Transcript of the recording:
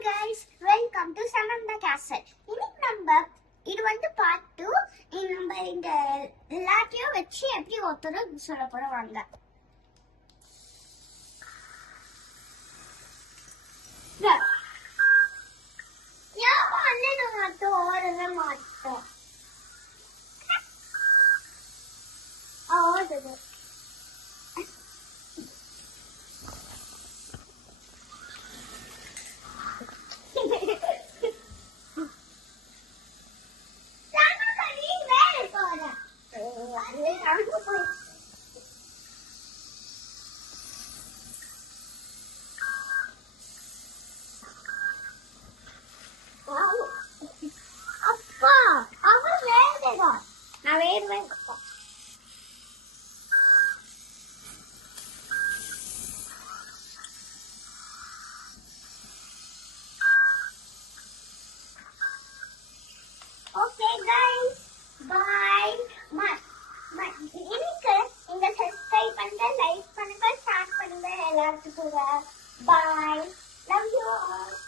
guys, welcome to Samantha Castle. இன்னைக்கு நம்ம இது வந்து part 2. நம்ம இந்த எல்லாத்தையும் வச்சு எப்படி ஒருத்தர் சொல்ல போறோம் வாங்க. யாரும் அண்ணன் மட்டும் ஓடவே மாட்டோம். ஓடுது. அப்பா அவர் வேணுதான் நான் வேணுவேன். Okay guys, bye. இன்னைக்கு இந்த சப்ஸ்கிரைப் பண்ணுங்க, லைக் பண்ணுங்க, ஷேர் பண்ணுங்க எல்லாத்துக்கும். Bye. Love you all.